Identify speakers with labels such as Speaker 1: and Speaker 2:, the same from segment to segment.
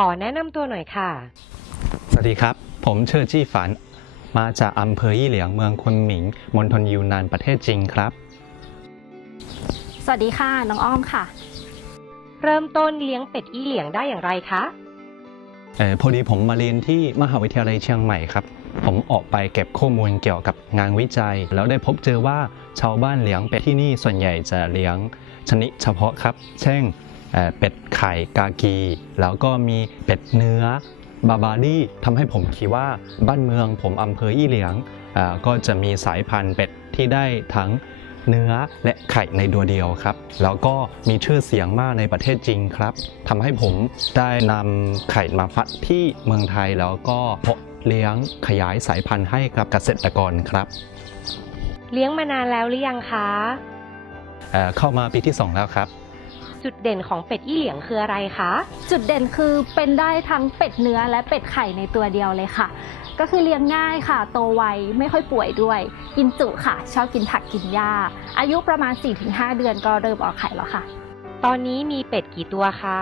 Speaker 1: ขอแนะนำตัวหน่อยค่ะ
Speaker 2: สวัสดีครับ ผมเชอจี้ฝัน มาจากอำเภอยี่เหลียงเมืองคุนหมิงมณฑลยูนนานประเทศจีนครับ
Speaker 3: สวัสดีค่ะ น้องอ้อมค่ะ
Speaker 1: เริ่มต้นเลี้ยงเป็ดอี้เหลียงได้อย่างไรคะ
Speaker 2: เออพอดีผมมาเรียนที่มหาวิทยาลัยเชียงใหม่ครับ ผมออกไปเก็บข้อมูลเกี่ยวกับงานวิจัย แล้วได้พบเจอว่าชาวบ้านเลี้ยงเป็ดที่นี่ส่วนใหญ่จะเลี้ยงชนิดเฉพาะครับ เช่น เอ่อเป็ดไข่กากี แล้วก็มีเป็ดเนื้อบาบารี่ทำให้ผมคิดว่าบ้านเมืองผมอำเภอยี่เหลียงเอ่อก็จะมีสายพันธุ์เป็ดที่ได้ทั้งเนื้อและไข่ในดัวเดียวครับ แล้วก็มีชื่อเสียงมากในประเทศจริงครับทำให้ผมได้นำไข่มาฟัดที่เมืองไทยแล้วก็เพาะเลี้ยงขยายสายพันธุ์ให้กับเกษตรกรครับ
Speaker 1: เลี้ยงมานานแล้วหรือยังคะ
Speaker 2: เอ่อเข้ามาปีที่ 2 แล้วครับ
Speaker 1: จุดเด่นของเป็ดอี้เหลียงคืออะไรคะ
Speaker 3: จุดเด่นคือเป็นได้ทั้งเป็ดเนื้อและเป็ดไข่ในตัวเดียวเลยค่ะ ก็คือเลี้ยงง่ายค่ะ โตไวไม่ค่อยป่วยด้วย กินจุค่ะ ชอบกินผักกินหญ้า อายุประมาณ 4-5 เดือนก็เริ่มออกไข่แล้วค่ะ
Speaker 1: ตอนนี้มีเป็ดกี่ตัวคะ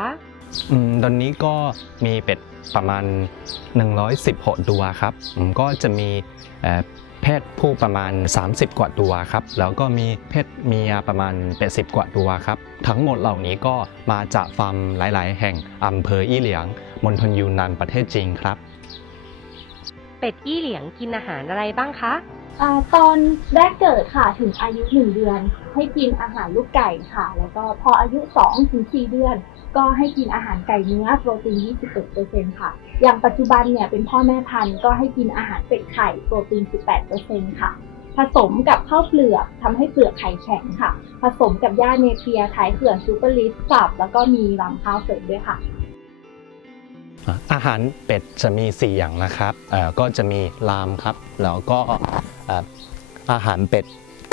Speaker 2: อืมตอนนี้ก็มีเป็ดประมาณ 116 ตัวครับอืมก็จะมี เอ่อเพศผู้ประมาณ 30 กว่าตัวครับ แล้วก็มีเพศเมียประมาณ 80 กว่าตัวครับ ทั้งหมดเหล่านี้ก็มาจากฟาร์มหลาย ๆ แห่งอำเภออี้เหลียงมณฑลยูนนานประเทศจีนครับ
Speaker 1: เป็ดอี้เหลียงกินอาหารอะไรบ้างคะ
Speaker 4: อ่าตอนแรกเกิดค่ะถึงอายุหนึ่งเดือน ให้กินอาหารลูกไก่ค่ะ แล้วก็พออายุ2ถึง4เดือน ก็ให้กินอาหารไก่เนื้อโปรตีน 21%ค่ะ อย่างปัจจุบันเนี่ยเป็นพ่อแม่พันธุ์ก็ให้กินอาหารเป็ดไข่โปรตีน 18%ค่ะ ผสมกับข้าวเปลือกทำให้เปลือกไข่แข็งค่ะ ผสมกับหญ้าเนเปียท้ายเขื่อนซูเปอร์ลิสสับแล้วก็มีรำข้าวเสริมด้วยค่ะ
Speaker 2: อาหารเป็ดจะมี 4 อย่างนะครับก็จะมีลามครับ แล้วก็เอ่อาหารเป็ด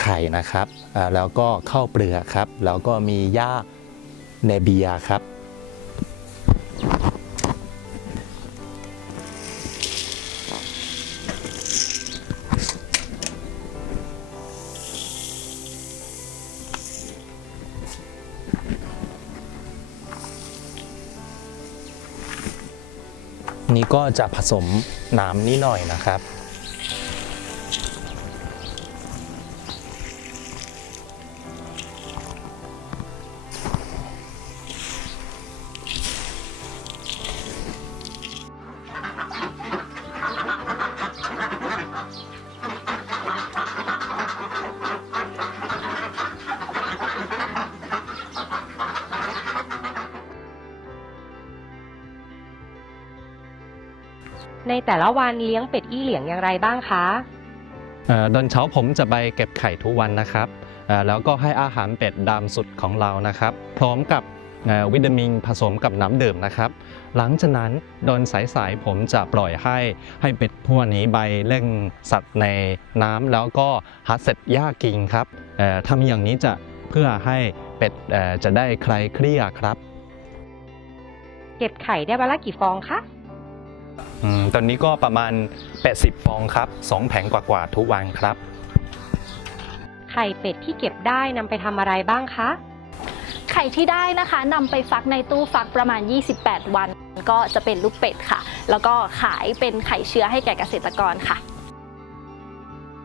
Speaker 2: ไข่นะครับ แล้วก็ข้าวเปลือกครับ แล้วก็มีหญ้าเนเบียครับ นี่ก็จะผสมน้ำนิดหน่อยนะครับ
Speaker 1: ในแต่ละวันเลี้ยงเป็ดอี้เหลียงอย่างไรบ้างคะ
Speaker 2: เอ่อตอนเช้าผมจะไปเก็บไข่ทุกวันนะครับเอ่อแล้วก็ให้อาหารเป็ดดำสุดของเรานะครับ พร้อมกับเอ่อวิตามินผสมกับน้ำดื่มนะครับ หลังจากนั้นตอนสายๆผมจะปล่อยให้ให้เป็ดพวกนี้ไปเล่นสัตว์ในน้ำแล้วก็หาเสร็จหญ้ากินครับเอ่อทำอย่างนี้จะเพื่อให้เป็ดเอ่อจะได้คลายเครียดครับ
Speaker 1: เก็บไข่ได้วันละกี่ฟองคะ
Speaker 2: อืมตอนนี้ก็ประมาณ 80 ฟองครับ2แผงกว่าๆทุกวันครับ
Speaker 1: ไข่เป็ดที่เก็บได้นำไปทำอะไรบ้างคะ
Speaker 3: ไข่ที่ได้นะคะนำไปฟักในตู้ฟักประมาณ 28 วัน ก็จะเป็นลูกเป็ดค่ะ แล้วก็ขายเป็นไข่เชื้อให้แก่เกษตรกรค่ะ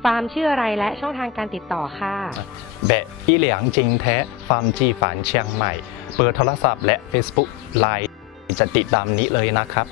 Speaker 1: ฟาร์มชื่ออะไรและช่องทางการติดต่อค่ะ
Speaker 2: เบะอีเหลียงจริงแท้ฟาร์มจีฝานเชียงใหม่ เปิดโทรศัพท์และ Facebook ไลน์จะติดตามนี้เลยนะครับ